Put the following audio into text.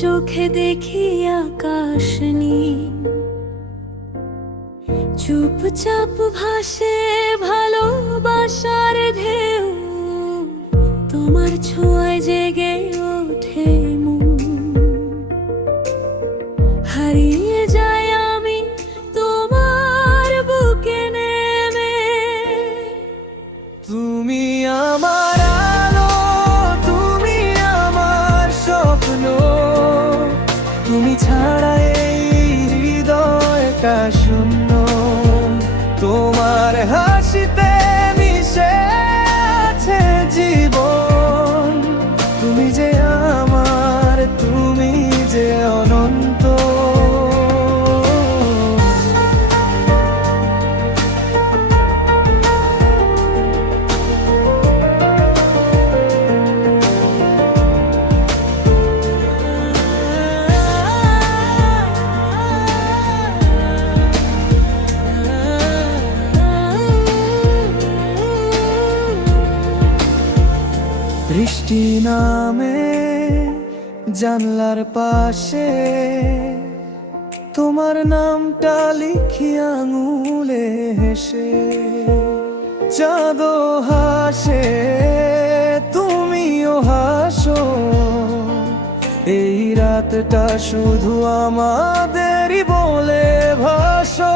চোখে দেখি আকাশ নীল, চুপচাপ ভাসে ভালোবাসার ঢেউ। তোমার ছোঁয়ায় জেগে ওঠে মন, হারিয়ে যায় আমি তোমার বুকে নেমে। তুমি আমার আলো, তুমি আমার স্বপ্ন, তুমি ছাড়া এই হৃদয়টা শূন্য। তোমার হাসিতে মিশে আছে জীবন, তুমি যে আমার, তুমি যে অনন্ত। বৃষ্টি নামে জানলার পাশে, তোমার নামটা লিখি আঙুলে হেসে। চাঁদও হাসে, তুমিও হাসো, এই রাতটা শুধু আমাদেরই বলে ভাসো।